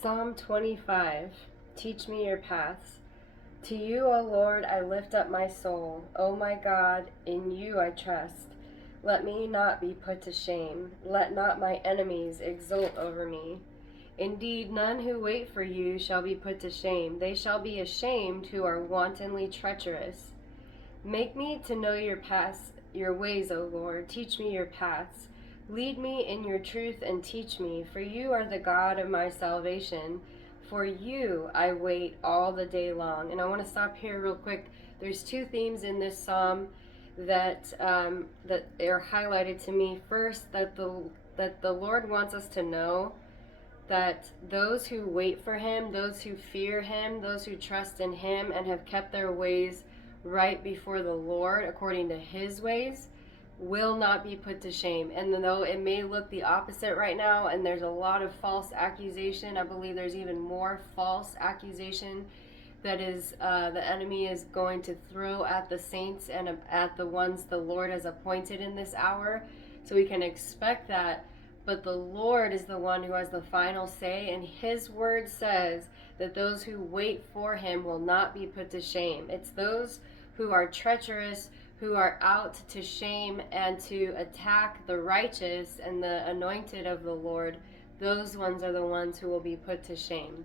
Psalm 25. Teach me your paths. To you, O Lord, I lift up my soul. O my God, in you I trust. Let me not be put to shame. Let not my enemies exult over me. Indeed, none who wait for you shall be put to shame. They shall be ashamed who are wantonly treacherous. Make me to know your paths, your ways, O Lord. Teach me your paths. Lead me in your truth and teach me, for you are the God of my salvation. For you I wait all the day long. And I want to stop here real quick. There's two themes in this psalm that that are highlighted to me. First, that the Lord wants us to know that those who wait for him, those who fear him, those who trust in him and have kept their ways right before the Lord according to his ways will not be put to shame. And though it may look the opposite right now and there's a lot of false accusation, I believe there's even more false accusation that is the enemy is going to throw at the saints and at the ones the Lord has appointed in this hour. So we can expect that. But the Lord is the one who has the final say, and his word says that those who wait for him will not be put to shame. It's those who are treacherous, who are out to shame and to attack the righteous and the anointed of the Lord. Those ones are the ones who will be put to shame.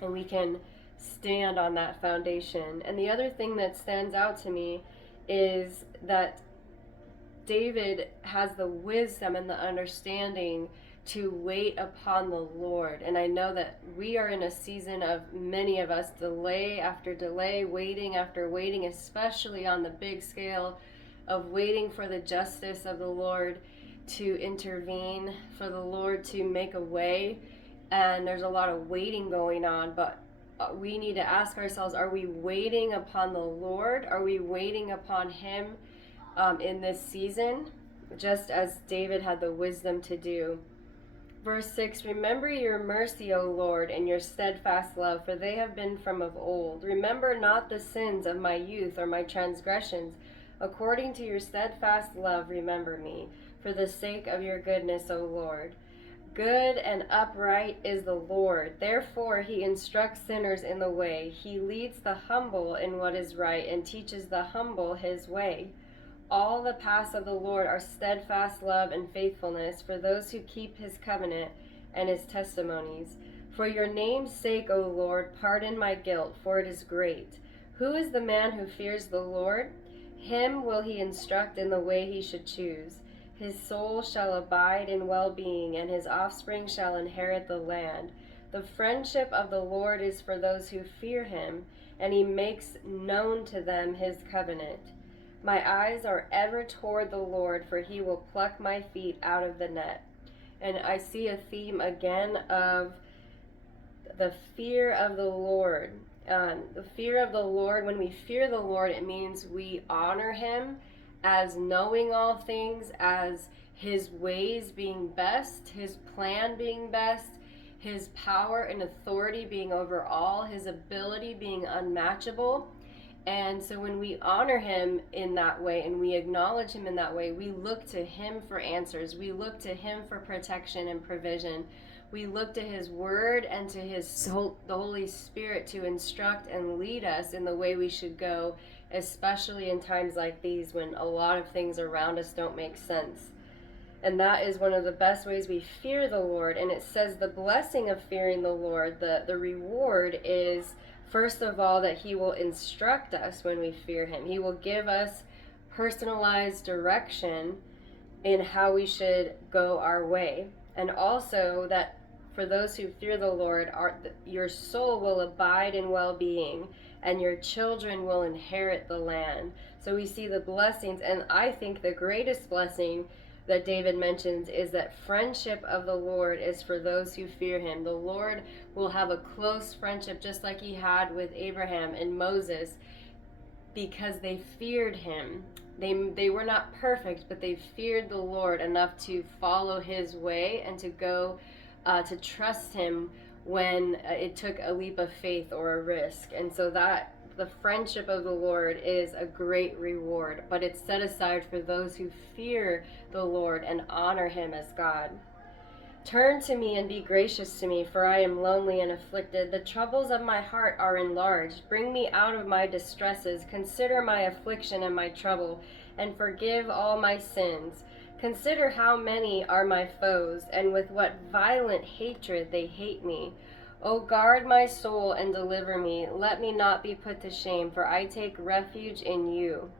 And we can stand on that foundation. And the other thing that stands out to me is that David has the wisdom and the understanding to wait upon the Lord. And I know that we are in a season of many of us delay after delay, waiting after waiting, especially on the big scale of waiting for the justice of the Lord to intervene, for the Lord to make a way. And there's a lot of waiting going on, but we need to ask ourselves, are we waiting upon the Lord? Are we waiting upon him in this season, just as David had the wisdom to do? Verse 6, remember your mercy, O Lord, and your steadfast love, for they have been from of old. Remember not the sins of my youth or my transgressions. According to your steadfast love, remember me, for the sake of your goodness, O Lord. Good and upright is the Lord. Therefore he instructs sinners in the way. He leads the humble in what is right and teaches the humble his way. All the paths of the Lord are steadfast love and faithfulness for those who keep his covenant and his testimonies. For your name's sake, O Lord, pardon my guilt, for it is great. Who is the man who fears the Lord? Him will he instruct in the way he should choose. His soul shall abide in well-being, and his offspring shall inherit the land. The friendship of the Lord is for those who fear him, and he makes known to them his covenant. My eyes are ever toward the Lord, for he will pluck my feet out of the net. And I see a theme again of the fear of the Lord. The fear of the Lord, when we fear the Lord, it means we honor him as knowing all things, as his ways being best, his plan being best, his power and authority being over all, his ability being unmatchable. And so when we honor him in that way and we acknowledge him in that way, we look to him for answers. We look to him for protection and provision. We look to his word and to the Holy Spirit to instruct and lead us in the way we should go, especially in times like these when a lot of things around us don't make sense. And that is one of the best ways we fear the Lord. And it says the blessing of fearing the Lord, the reward is, first of all, that he will instruct us when we fear him. He will give us personalized direction in how we should go our way. And also that for those who fear the Lord, your soul will abide in well-being, and your children will inherit the land. So we see the blessings, and I think the greatest blessing that David mentions is that friendship of the Lord is for those who fear him. The Lord will have a close friendship just like he had with Abraham and Moses because they feared him. They were not perfect, but they feared the Lord enough to follow his way and to go to trust him when it took a leap of faith or a risk. And so that the friendship of the Lord is a great reward, but it's set aside for those who fear the Lord and honor him as God. Turn to me and be gracious to me, for I am lonely and afflicted. The troubles of my heart are enlarged. Bring me out of my distresses. Consider my affliction and my trouble, and forgive all my sins. Consider how many are my foes, and with what violent hatred they hate me. O guard my soul and deliver me. Let me not be put to shame, for I take refuge in you.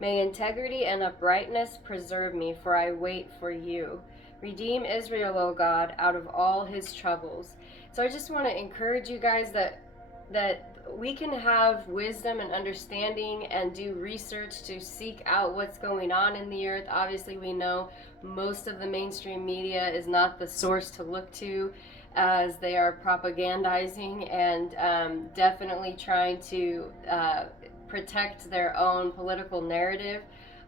May integrity and uprightness preserve me, for I wait for you. Redeem Israel, O God, out of all his troubles. So I just want to encourage you guys that we can have wisdom and understanding and do research to seek out what's going on in the earth. Obviously, we know most of the mainstream media is not the source to look to, as they are propagandizing and definitely trying to protect their own political narrative.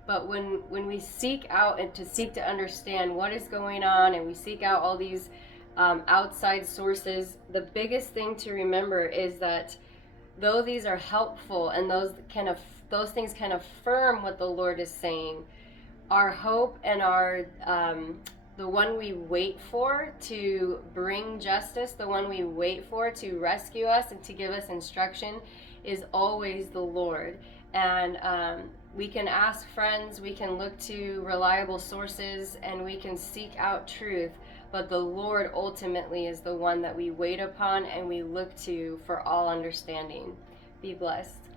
But when we seek out and to seek to understand what is going on, and we seek out all these outside sources, the biggest thing to remember is that though these are helpful and those things can affirm what the Lord is saying, our hope and our the one we wait for to bring justice, the one we wait for to rescue us and to give us instruction, is always the Lord. And we can ask friends, we can look to reliable sources, and we can seek out truth, but the Lord ultimately is the one that we wait upon and we look to for all understanding. Be blessed.